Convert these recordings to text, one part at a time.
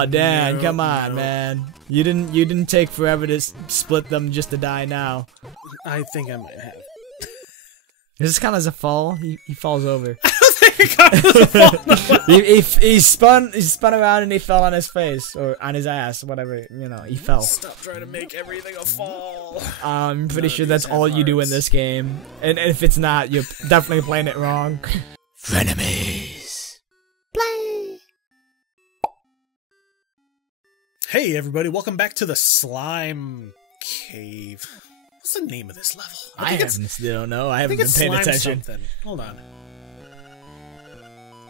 Oh, Dan, come on, man. You didn't take forever to split them just to die now. I think I might have. Does this count as a fall? He falls over. I don't think it counts as a fall. he spun around and he fell on his face or on his ass, whatever. You know, he fell. Stop trying to make everything a fall. I'm pretty sure that's all you do in this game, and if it's not, you're definitely playing it wrong. Frenemies. Play. Hey everybody, welcome back to the Slime Cave. What's the name of this level? I still don't know. I haven't been paying attention. Something. Hold on.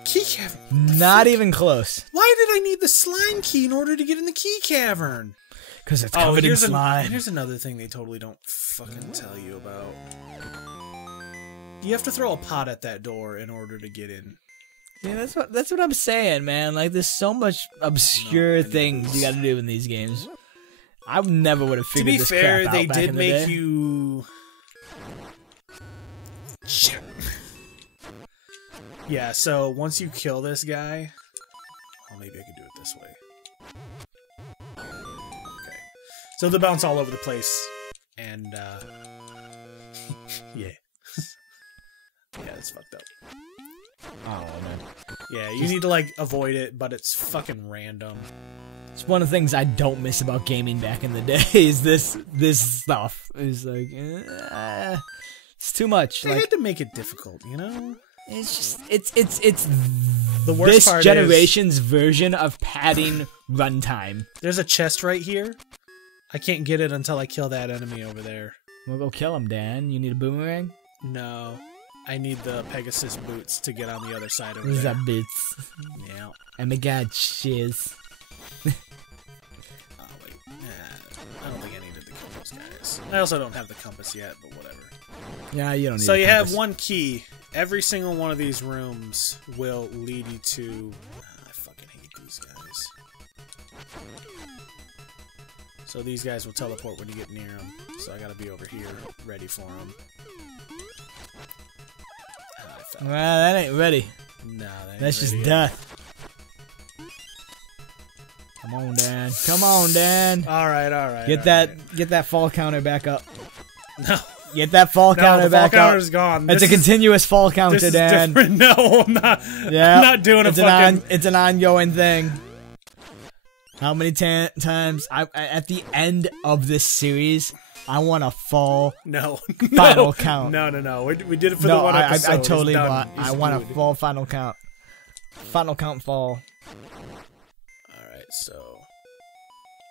Key cavern. Not even close. Why did I need the slime key in order to get in the key cavern? Because it's covered in slime. Here's another thing they totally don't fucking tell you about. You have to throw a pot at that door in order to get in. Yeah, that's what I'm saying, man. Like, there's so much obscure things you gotta do in these games. I never would have figured this crap out. To be fair, they did make you... Shit. Yeah, so once you kill this guy... Well, maybe I could do it this way. Okay. So they bounce all over the place, and, yeah. Yeah, that's fucked up. Oh, man. Yeah, you need to, like, avoid it, but it's fucking random. It's one of the things I don't miss about gaming back in the day is this stuff. It's like, it's too much. They had to make it difficult, you know? It's just, it's the worst part this generation's version of padding runtime. There's a chest right here. I can't get it until I kill that enemy over there. We'll go kill him, Dan. You need a boomerang? No. I need the Pegasus boots to get on the other side over These there. are boots. Yeah. Oh my god, shiz. Oh, wait. I don't think I needed to kill those guys. I also don't have the compass yet, but whatever. Yeah, you don't need So you compass. have one key. Every single one of these rooms will lead you to... I fucking hate these guys. So these guys will teleport when you get near them. So I gotta be over here, ready for them. Well, that ain't ready. Nah, that's just ready death. Come on, Dan. Come on, Dan. Alright. Get that fall counter back up. No. Get that fall counter back up. The fall counter's gone. It's a continuous fall counter, Dan. No, I'm not. Yeah, I'm not doing a fucking... It's an ongoing thing. How many times at the end of this series, I want a fall final count. No. We did it for the one episode. I totally bought. I want a fall final count. Final count fall. Alright, so...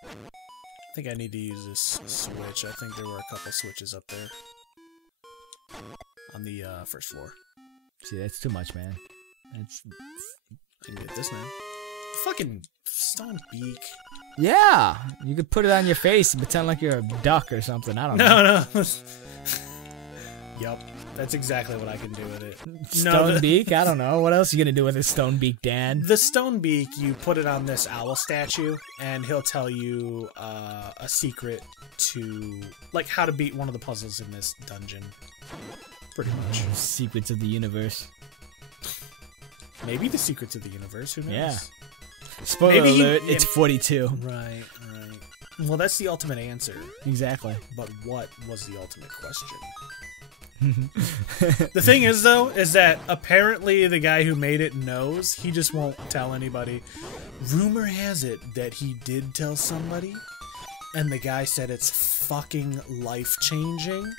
I think I need to use this switch. I think there were a couple switches up there. On the first floor. See, that's too much, man. I can get this now. Fucking stone beak. Yeah! You could put it on your face and pretend like you're a duck or something. I don't know. No. Yup. That's exactly what I can do with it. Stone beak? I don't know. What else are you gonna do with a stone beak, Dan? The stone beak, you put it on this owl statue, and he'll tell you a secret to, like, how to beat one of the puzzles in this dungeon. Pretty much. Secrets of the universe. Maybe the secrets of the universe, who knows? Yeah. Spoiler alert, it's 42. Right. Well, that's the ultimate answer. Exactly. But what was the ultimate question? The thing is, though, is that apparently the guy who made it knows. He just won't tell anybody. Rumor has it that he did tell somebody, and the guy said it's fucking life-changing,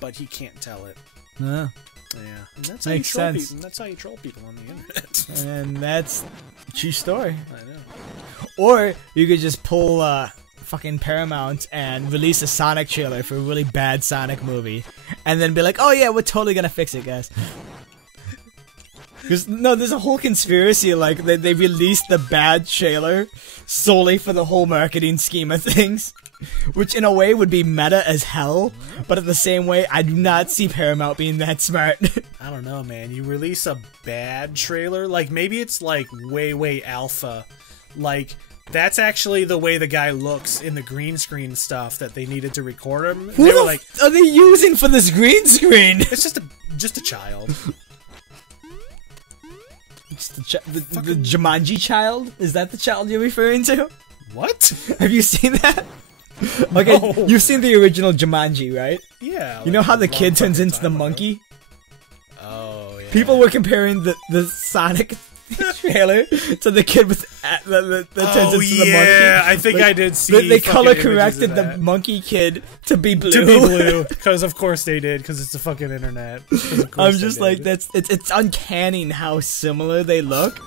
but he can't tell it. Yeah. And that's Makes sense. That's how you troll people on the internet. And that's a true story. I know. Or you could just pull fucking Paramount and release a Sonic trailer for a really bad Sonic movie, and then be like, "Oh yeah, we're totally gonna fix it, guys." Because no, there's a whole conspiracy like they released the bad trailer solely for the whole marketing scheme of things, which in a way would be meta as hell, but at the same way, I do not see Paramount being that smart. I don't know, man. You release a bad trailer, like maybe it's like way alpha, like. That's actually the way the guy looks in the green screen stuff that they needed to record him. Who they were like, are they using for this green screen? It's just a child. It's the Jumanji child. Is that the child you're referring to? What? Have you seen that? Okay, No. you've seen the original Jumanji, right? Yeah. You know how the kid turns into the monkey? Oh, yeah. People were comparing the Sonic trailer to the kid with that turns into the monkey. Yeah, I think I did see. They fucking color images of corrected the that. monkey kid to be blue. To be blue, because of course they did, because it's the fucking internet. 'Cause of course I'm just they like, did. it's uncanny how similar they look.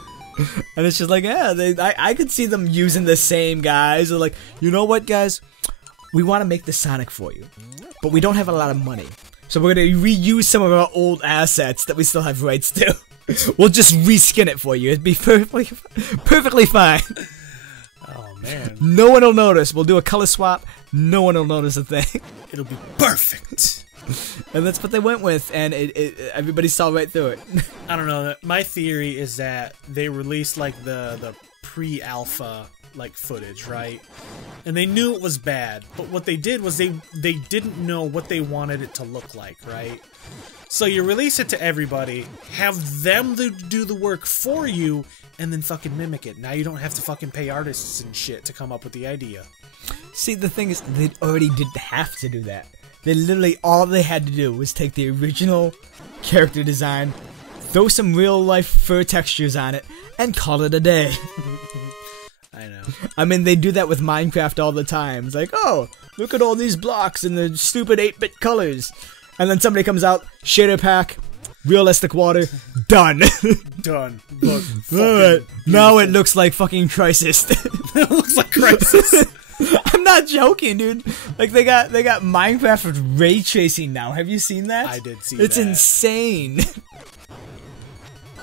And it's just like, yeah, I could see them using the same guys. They're like, you know what, guys? We want to make the Sonic for you, but we don't have a lot of money. So we're going to reuse some of our old assets that we still have rights to. We'll just reskin it for you. It'd be perfectly fine. Oh, man. No one will notice. We'll do a color swap. No one will notice a thing. It'll be perfect. And that's what they went with, and everybody saw right through it. I don't know. My theory is that they released like the pre-alpha like footage, right? And they knew it was bad, but what they did was they didn't know what they wanted it to look like, right? So you release it to everybody, have them do the work for you, and then fucking mimic it. Now you don't have to fucking pay artists and shit to come up with the idea. See, the thing is, they already didn't have to do that. They literally, all they had to do was take the original character design, throw some real-life fur textures on it, and call it a day. I know. I mean, they do that with Minecraft all the time. It's like, oh, look at all these blocks in the stupid 8-bit colors. And then somebody comes out, shader pack, realistic water, done. Done. Look, Alright, now it looks like fucking Crisis. it looks like Crisis. I'm not joking, dude. Like, they got Minecraft with ray tracing now. Have you seen that? I did see It's that. insane.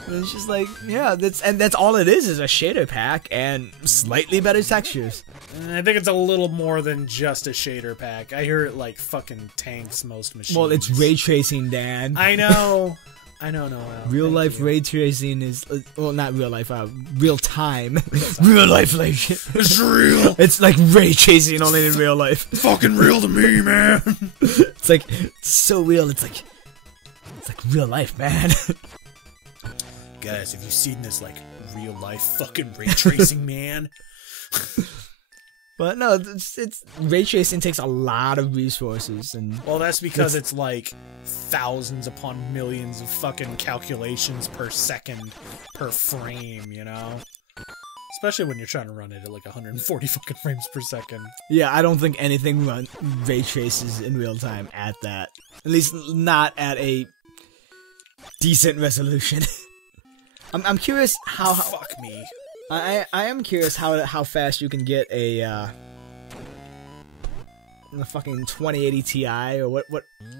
It's just like, yeah, that's all it is a shader pack and slightly better textures. I think it's a little more than just a shader pack. I hear it like fucking tanks most machines. Well, it's ray tracing, Dan. I know. I know, Noel. Real Thank life you. ray tracing is, well, not real life, real time. Real life, like, It's real. it's like ray tracing only in real life. Fucking real to me, man. It's like, it's so real, it's like real life, man. Guys, have you seen this like real life fucking ray tracing, man? But no, it's ray tracing takes a lot of resources, and Well, that's because it's like thousands upon millions of fucking calculations per second per frame, you know? Especially when you're trying to run it at like 140 fucking frames per second. yeah, I don't think anything ray traces in real time at that. At least not at a decent resolution. I'm curious how Fuck me. I am curious how fast you can get a the fucking 2080 Ti, or what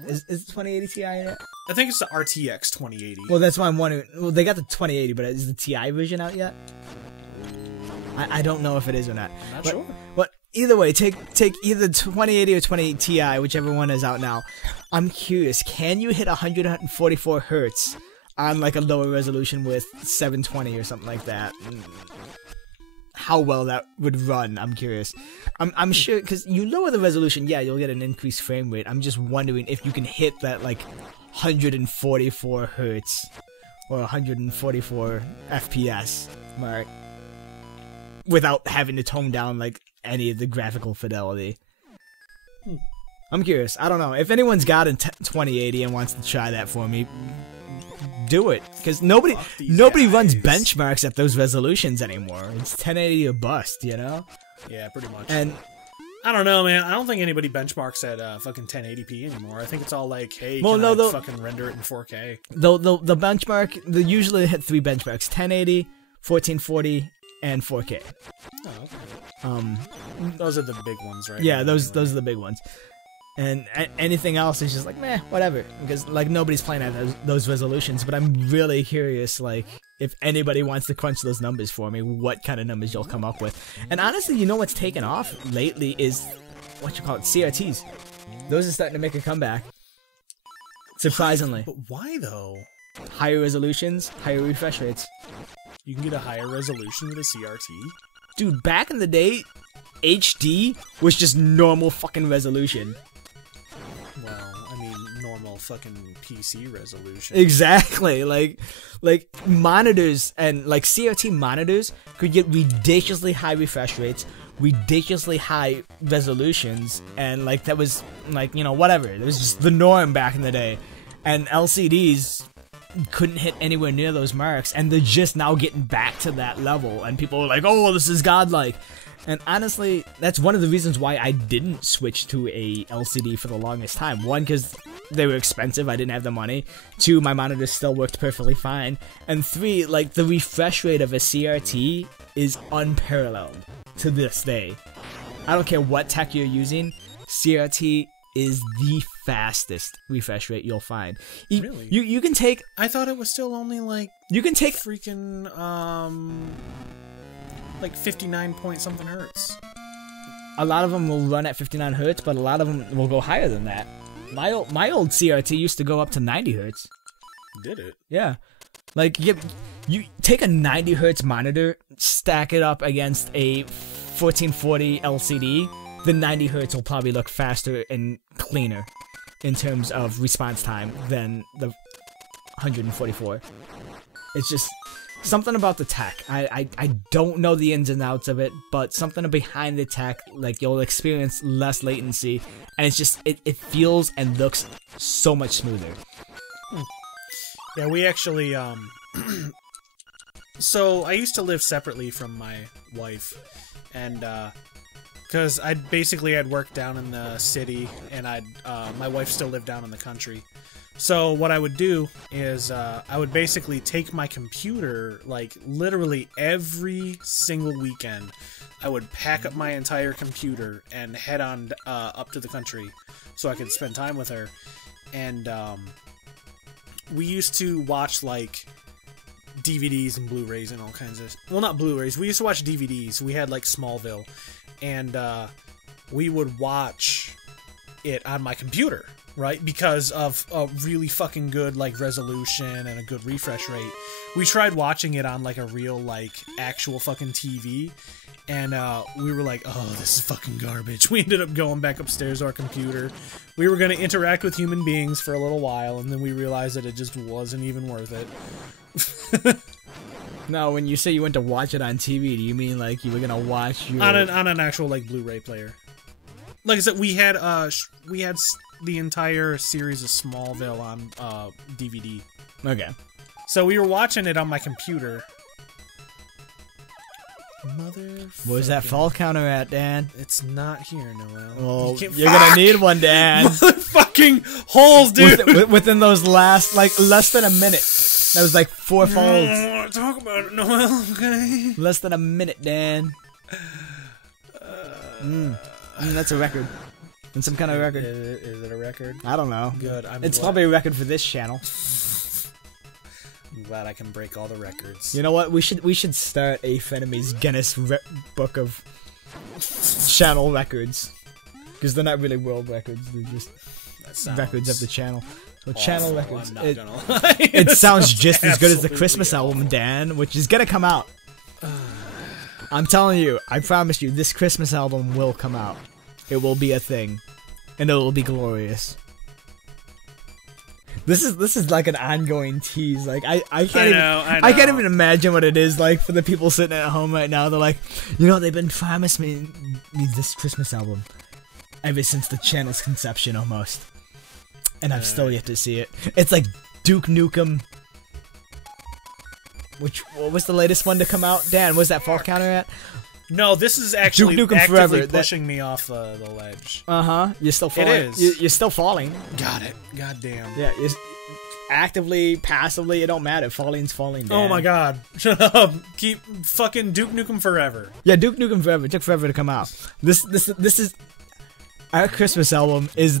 is 2080 Ti in it? I think it's the RTX 2080. Well, that's why I'm wondering. Well, they got the 2080, but is the Ti version out yet? I don't know if it is or not. Not but, sure. But either way, take either 2080 or 2080 Ti, whichever one is out now. I'm curious, can you hit 144 hertz on like a lower resolution with 720 or something like that? How well that would run, I'm curious. I'm sure, because you lower the resolution, yeah, you'll get an increased frame rate. I'm just wondering if you can hit that like 144 hertz or 144 FPS mark without having to tone down like any of the graphical fidelity. I'm curious. I don't know. If anyone's got a 2080 and wants to try that for me, do it, because nobody runs guys. benchmarks at those resolutions anymore. It's 1080 or bust, you know. Yeah, pretty much. And I don't know, man. I don't think anybody benchmarks at fucking 1080p anymore. I think it's all like, hey, Well, can no, I though- fucking render it in 4K? the benchmark, they usually hit 3 benchmarks: 1080, 1440, and 4K. Oh, okay. Those are the big ones, right? Yeah, now, those anyway. are the big ones. And anything else is just like, meh, whatever, because like nobody's playing at those resolutions. But I'm really curious, like, if anybody wants to crunch those numbers for me, what kind of numbers you'll come up with. And honestly, you know what's taken off lately is what you call it, CRTs. Those are starting to make a comeback. Surprisingly, But why though? higher resolutions, higher refresh rates. You can get a higher resolution with a CRT. Dude, back in the day, HD was just normal fucking resolution. Well, I mean, normal fucking PC resolution. Exactly. Like monitors and like CRT monitors could get ridiculously high refresh rates, ridiculously high resolutions, and like that was like, you know, whatever. It was just the norm back in the day. And LCDs couldn't hit anywhere near those marks, and they're just now getting back to that level, and people are like, oh, this is godlike. And honestly, that's one of the reasons why I didn't switch to a LCD for the longest time. One, because they were expensive, I didn't have the money. Two, my monitor still worked perfectly fine. And three, like, the refresh rate of a CRT is unparalleled to this day. I don't care what tech you're using, CRT is the fastest refresh rate you'll find. Really? You can take... I thought it was still only like... You can take... freaking, like 59 point something hertz. A lot of them will run at 59 hertz, but a lot of them will go higher than that. My old CRT used to go up to 90 hertz. Did it? Yeah. Like, you take a 90 hertz monitor, stack it up against a 1440 LCD, the 90 hertz will probably look faster and cleaner in terms of response time than the 144. It's just something about the tech. I don't know the ins and outs of it, but something behind the tech, like, you'll experience less latency, and it's just, it feels and looks so much smoother. Yeah, we actually, so I used to live separately from my wife, and, because I basically had worked down in the city, and my wife still lived down in the country. So what I would do is I would basically take my computer, like, literally every single weekend. I would pack up my entire computer and head on up to the country so I could spend time with her. And we used to watch, like, DVDs and Blu-rays and all kinds of... Well, not Blu-rays. We used to watch DVDs. We had, like, Smallville. And we would watch it on my computer, right? Because of a really fucking good, like, resolution and a good refresh rate. We tried watching it on, like, a real, like, actual fucking TV, and we were like, oh, this is fucking garbage. We ended up going back upstairs to our computer. We were going to interact with human beings for a little while, and then we realized that it just wasn't even worth it. No, when you say you went to watch it on TV, do you mean like you were gonna watch your... on an actual, like, Blu-ray player? Like I said, we had the entire series of Smallville on DVD. Okay. So we were watching it on my computer. Where's that fall counter at, Dan? It's not here, Noel. Well, you're gonna need one, Dan. Motherfucking holes, dude! Within those last, like, less than a minute. That was like 4 folds. I don't want to talk about it, Noel, okay? Less than a minute, Dan. That's a record. That's some kind of record. Is it a record? I don't know. Good. It's probably a record for this channel. I'm glad I can break all the records. You know what? We should start a Frenemies Guinness book of channel records, because they're not really world records. They're just records of the channel. So channel records. I'm not gonna lie. It sounds just as good as the Christmas album, Dan, which is gonna come out. I'm telling you, I promise you, this Christmas album will come out. It will be a thing, and it will be glorious. This is like an ongoing tease. Like I can't even imagine what it is like for the people sitting at home right now. They're like, you know, they've been promising me this Christmas album ever since the channel's conception, almost. And I've still yet to see it. It's like Duke Nukem. What was the latest one to come out? Dan, where's that fall counter at? No, this is actually Duke Nukem actively Forever. pushing me off the ledge. You're still falling. It is. You're still falling. Got it. God damn. Yeah, actively, passively, it don't matter. Falling's falling, Dan. Oh my god. Shut up. Keep fucking Duke Nukem Forever. Yeah, Duke Nukem Forever. It took forever to come out. This is... Our Christmas album is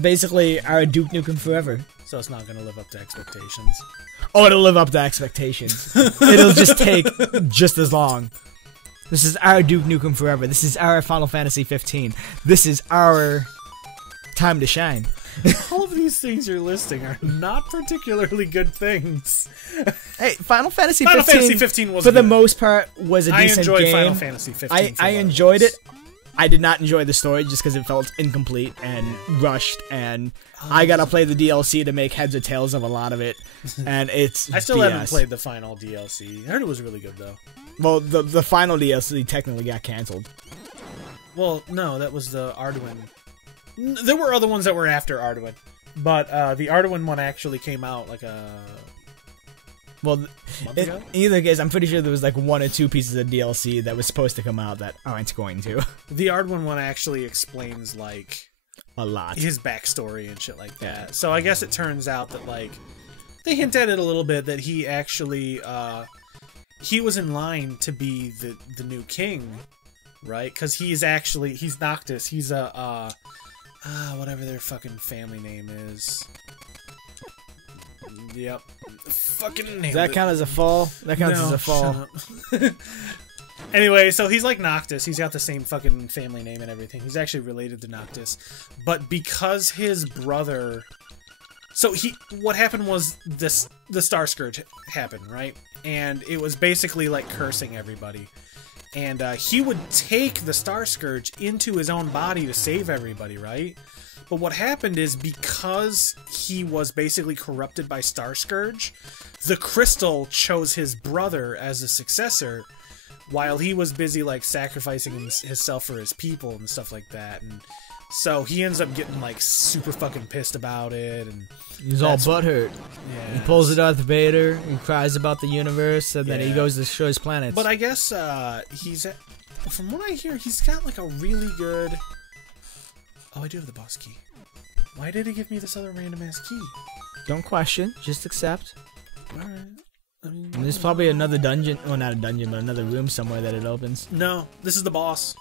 basically our Duke Nukem Forever. So it's not gonna live up to expectations. Oh, it'll live up to expectations. It'll just take just as long. This is our Duke Nukem Forever. This is our Final Fantasy 15. This is our time to shine. All of these things you're listing are not particularly good things. Hey, Final Fantasy 15 was for good. the most part was a decent game. I enjoyed Final Fantasy 15. I enjoyed it. I did not enjoy the story just because it felt incomplete and rushed, and I gotta play the DLC to make heads or tails of a lot of it, and it's I still BS. haven't played the final DLC. I heard it was really good though. Well, the final DLC technically got canceled. Well, no, that was the Arduin. There were other ones that were after Arduin, but the Arduin one actually came out like a Well, month in ago. either case, I'm pretty sure there was like 1 or 2 pieces of DLC that was supposed to come out that aren't going to. The Arduin one actually explains like A lot. his backstory and shit like that. So I guess it turns out that like they hint at it a little bit that he actually he was in line to be the new king, right? Because he's Noctis. He's a whatever their fucking family name is. Yep. Fucking nailed Does that it. count as a fall? That counts No, as a fall. shut up. Anyway, so he's like Noctis. He's got the same fucking family name and everything. He's actually related to Noctis. But because his brother... So what happened was the Star Scourge happened, right? And it was basically like cursing everybody. And he would take the Star Scourge into his own body to save everybody, right? But what happened is because he was basically corrupted by Star Scourge, the crystal chose his brother as a successor while he was busy like sacrificing himself for his people and stuff like that. And so he ends up getting like super fucking pissed about it, and He's all butthurt. yeah. He pulls it Darth Vader, he cries about the universe, and then he Yeah. goes to destroy his planets. But I guess from what I hear, he's got like a really good... Oh, I do have the boss key. Why did he give me this other random ass key? Don't question, just accept. Alright. I mean, And there's probably another dungeon, well not a dungeon, but another room somewhere that it opens. no, this is the boss.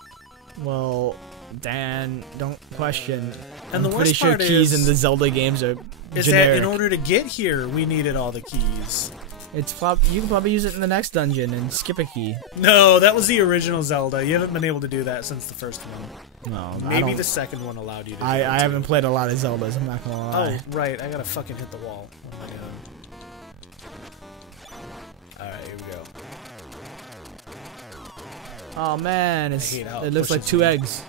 Well, Dan, don't question. And the I'm pretty worst sure part keys is- in the Zelda games are Is generic. that in order to get here, we needed all the keys. It's you can probably use it in the next dungeon and skip a key. No, that was the original Zelda. You haven't been able to do that since the first one. No, Maybe the second one allowed you to do I it, haven't too. played a lot of Zeldas, I'm not gonna lie. Oh, right. I gotta fucking hit the wall. Oh my god. Alright, here we go. Oh man, I hate how it it looks like pushes 2 me. eggs.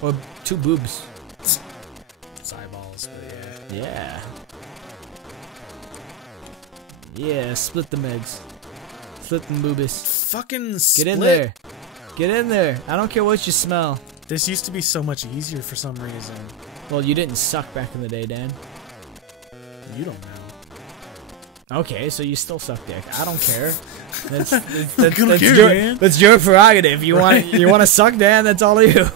Or 2 boobs. It's eyeballs, but yeah. Yeah. Yeah, split them eggs. Split them boobies. Fucking Get split. in there. Get in there. I don't care what you smell. This used to be so much easier for some reason. Well, you didn't suck back in the day, Dan. You don't know. Okay, so you still suck dick. I don't care. That's don't care, man. that's your prerogative. You Right. want to suck, Dan? That's all you.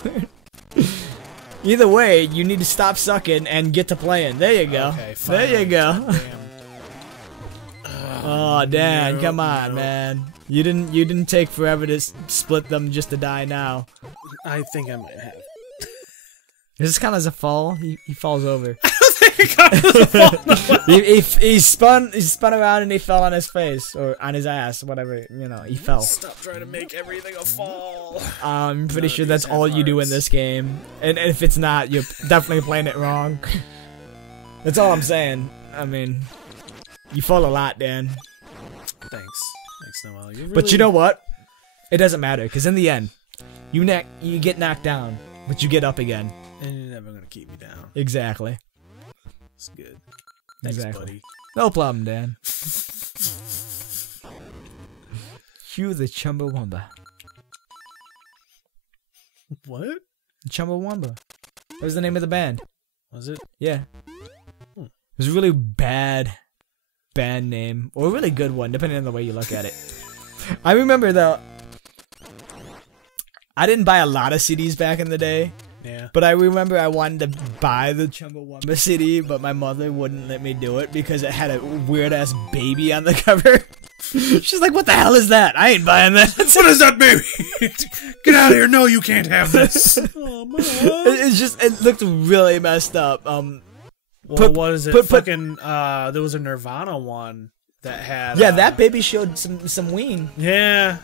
Either way, you need to stop sucking and get to playing. There you go. Okay, there you finally. go. Damn. Oh, Dan, no, come on, no. man. You didn't take forever to split them just to die now. I think I might have. Is this kind of as a fall? He falls over. Fall. he spun around and he fell on his face or on his ass, whatever, you know, he fell. Stop trying to make everything a fall. I'm pretty None sure of that's these have all you do in hearts. this game. And if it's not, you're definitely playing it wrong. That's all I'm saying. I mean, you fall a lot, Dan. Thanks, Noel. You really... But you know what? It doesn't matter, because in the end, you get knocked down, but you get up again. And you're never gonna keep me down. Exactly. It's good. Thanks, Exactly. buddy. No problem, Dan. Cue the Chumbawamba. What? Chumbawamba. That was the name of the band. Was it? Yeah. Hmm. It was a really bad band name, or a really good one, depending on the way you look at it. I remember though, I didn't buy a lot of CDs back in the day, Yeah. but I remember I wanted to buy the Chumbawamba CD, but my mother wouldn't let me do it because it had a weird ass baby on the cover. She's like, "What the hell is that? I ain't buying that." What is that, baby? Get out of here! No, you can't have this. Oh, Mom. It's just, it looked really messed up. Well, Put- what is it? put- Fucking, there was a Nirvana one that had... Yeah, that baby showed some ween. Yeah.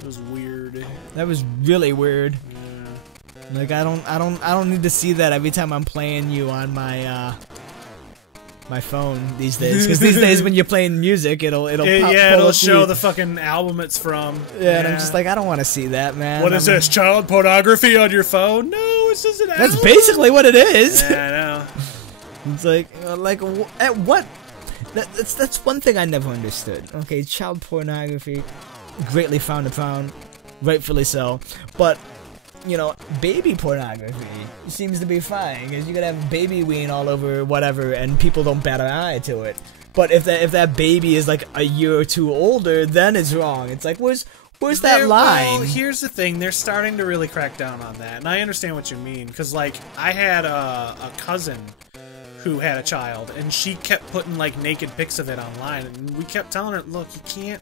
It was weird. That was really weird. Yeah. Like I don't need to see that every time I'm playing you on my my phone these days, because these days when you're playing music, it'll it'll show the fucking album it's from. Yeah, and I'm just like, I don't want to see that, man. What is this, child pornography on your phone? No, it's just an album. That's basically what it is. Yeah, I know. It's like at what? That's one thing I never understood. Okay, child pornography, greatly frowned upon, rightfully so, but you know, baby pornography seems to be fine, because you could have baby ween all over whatever, and people don't bat an eye to it. But if that baby is like a year or two older, then it's wrong. It's like, where's that line? Well, here's the thing: they're starting to really crack down on that, and I understand what you mean. Because like, I had a cousin who had a child, and she kept putting like naked pics of it online, and we kept telling her, look, you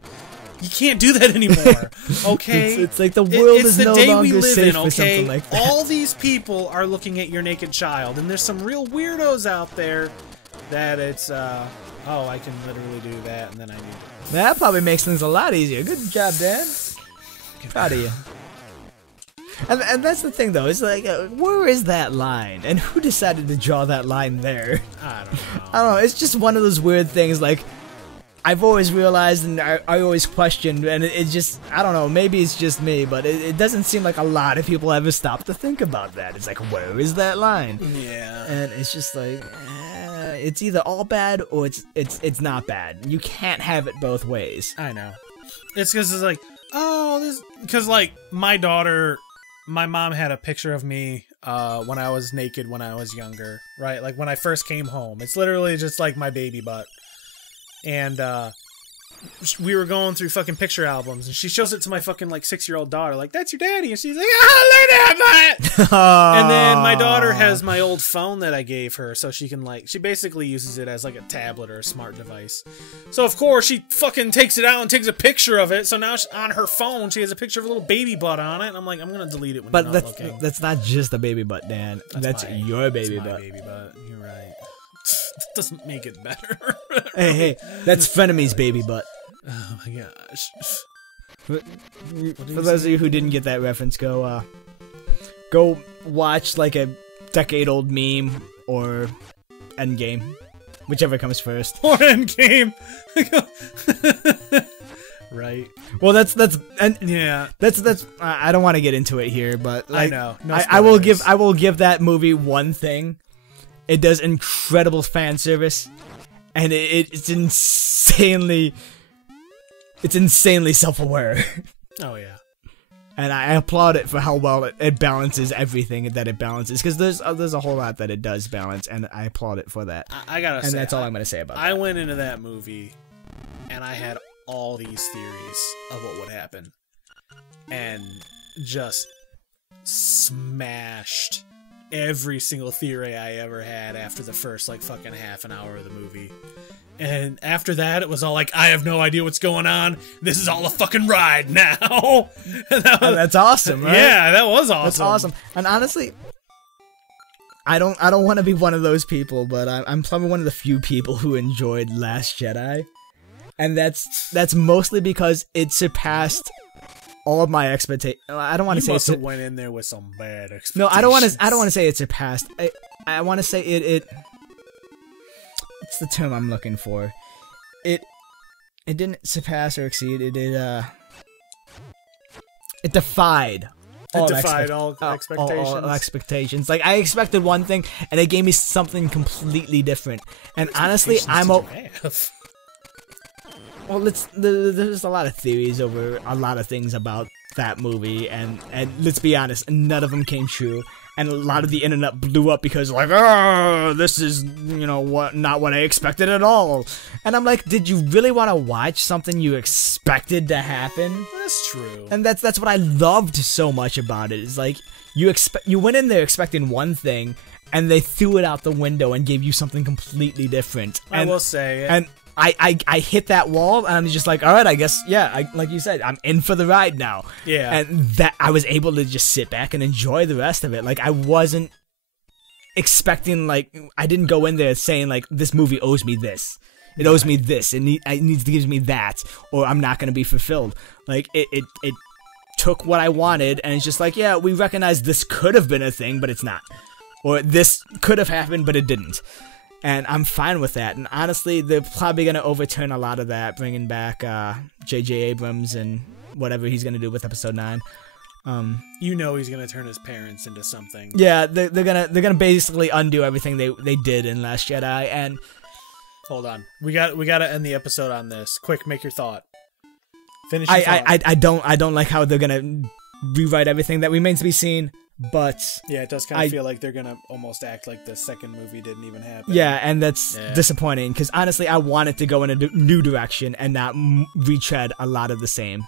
can't do that anymore. Okay, it's like the world is no longer we live safe in, for something like that. All these people are looking at your naked child, and there's some real weirdos out there that it's oh, I can literally do that, and then I need that probably makes things a lot easier. Good job, Dan. Proud of you. And that's the thing, though. It's like, where is that line? And who decided to draw that line there? I don't know. I don't know. It's just one of those weird things, like, I've always realized, and I always questioned, and it just, I don't know, maybe it's just me, but it doesn't seem like a lot of people ever stop to think about that. It's like, where is that line? Yeah. And it's just like, it's either all bad or it's not bad. You can't have it both ways. I know. It's because it's like, oh, this, because like my mom had a picture of me when I was naked when I was younger, right? Like when I first came home. It's literally just like my baby butt. And we were going through fucking picture albums, and she shows it to my fucking like 6-year-old daughter, like, that's your daddy, and she's like, ah, look at that. And then my daughter has my old phone that I gave her, so she can like, she basically uses it as like a tablet or a smart device. So of course she fucking takes it out and takes a picture of it. So now on her phone she has a picture of a little baby butt on it, and I'm like, I'm gonna delete it when you're not looking. That's not just a baby butt, Dan. That's your baby butt. Baby butt. You're right. That doesn't make it better. Hey, that's Frenemies baby butt. Oh my gosh. For those of you who didn't get that reference, go watch like a decade-old meme or Endgame, whichever comes first. Or Endgame. Right. Well, that's yeah. That's I don't want to get into it here, but like, I know. No I will give that movie one thing. It does incredible fan service, and it's insanely self-aware. Oh yeah. And I applaud it for how well it balances everything that it balances, because there's a whole lot that it does balance, and I applaud it for that. I gotta say, and that's all I'm gonna say about that. I went into that movie, and I had all these theories of what would happen, and just smashed every single theory I ever had after the first like fucking half an hour of the movie. And after that, it was all like, I have no idea what's going on. This is all a fucking ride now. That's awesome, right? Yeah, that was awesome. That's awesome. And honestly, I don't want to be one of those people, but I'm probably one of the few people who enjoyed Last Jedi, and that's mostly because it surpassed all of my expectations. I don't want to say it went in there with some bad expectations. No, I don't want to say it surpassed. I want to say it. What's the term I'm looking for? It didn't surpass or exceed. It defied. All expectations. All expectations. Like, I expected one thing, and it gave me something completely different. And honestly, well, there's a lot of theories over a lot of things about that movie, and let's be honest, none of them came true. And a lot of the internet blew up because, like, oh, this is, not what I expected at all. And I'm like, did you really want to watch something you expected to happen? That's true. And that's what I loved so much about it. It's like, you went in there expecting one thing, and they threw it out the window and gave you something completely different. I will say it. And I hit that wall, and I'm just like, all right, I guess, yeah, like you said, I'm in for the ride now. Yeah. And that I was able to just sit back and enjoy the rest of it. Like, I wasn't expecting, like, I didn't go in there saying, like, this movie owes me this. It owes me this. It needs to give me that, or I'm not going to be fulfilled. Like, it took what I wanted, and it's just like, yeah, we recognize this could have been a thing, but it's not. Or this could have happened, but it didn't. And I'm fine with that. And honestly, they're probably going to overturn a lot of that, bringing back J.J. Abrams and whatever he's going to do with Episode 9. You know he's gonna turn his parents into something. Yeah, they're gonna basically undo everything they did in Last Jedi. And hold on, we gotta end the episode on this. Quick, make your thought. Finish your thought. I don't like how they're gonna rewrite everything. That remains to be seen. But yeah, it does kind of feel like they're gonna almost act like the second movie didn't even happen. Yeah, and that's disappointing because honestly, I want it to go in a new direction and not retread a lot of the same.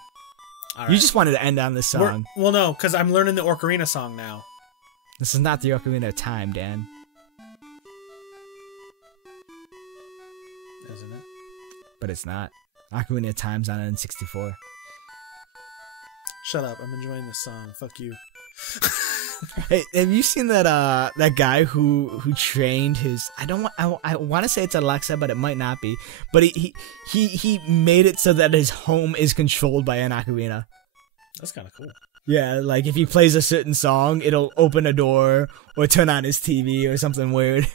All right. You just wanted to end on this song. Well, no, because I'm learning the Ocarina song now. This is not the Ocarina of Time, Dan. Isn't it? But it's not. Ocarina of Time's on N64. Shut up! I'm enjoying this song. Fuck you. Hey, have you seen that guy who trained his? I want to say it's Alexa, but it might not be. But he made it so that his home is controlled by an ocarina. That's kind of cool. Yeah, like if he plays a certain song, it'll open a door or turn on his TV or something weird.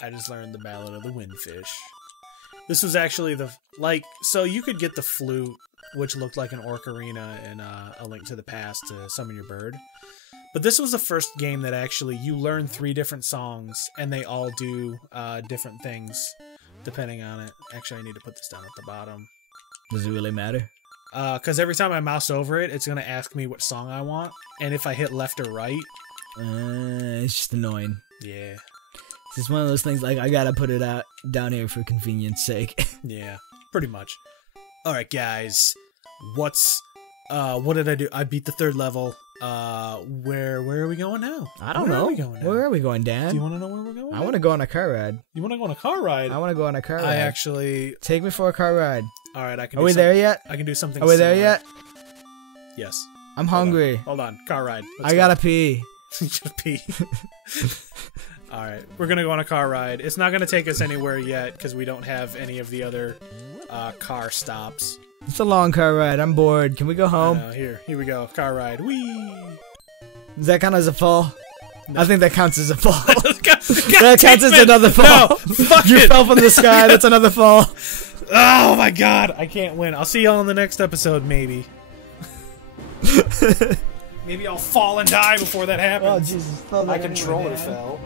I just learned the Ballad of the Windfish. This was actually so you could get the flute, which looked like an ocarina in A Link to the Past to summon your bird. But this was the first game that actually you learn 3 different songs, and they all do different things depending on it. Actually, I need to put this down at the bottom. Does it really matter? Because every time I mouse over it, it's going to ask me what song I want, and if I hit left or right... it's just annoying. Yeah. It's just one of those things, like, I gotta put it out down here for convenience sake. Yeah, pretty much. Alright, guys. What did I do? I beat the 3rd level. Where are we going now? I don't know. Where are we going, Dan? Do you want to know where we're going? I want to go on a car ride. You want to go on a car ride? I want to go on a car ride. Take me for a car ride. Alright, I can Are we there yet? I can do something Are we there yet? Yes. I'm hungry. Hold on. Car ride. I gotta pee. You gotta pee. Alright, we're gonna go on a car ride. It's not gonna take us anywhere yet, because we don't have any of the other car stops. It's a long car ride. I'm bored. Can we go home? Here we go. Car ride. Whee! Does that count as a fall? No. I think that counts as a fall. That counts as another fall. No, fuck you fell from the sky. That's another fall. Oh my god, I can't win. I'll see y'all in the next episode, maybe. Maybe I'll fall and die before that happens. Oh, Jesus. My controller fell.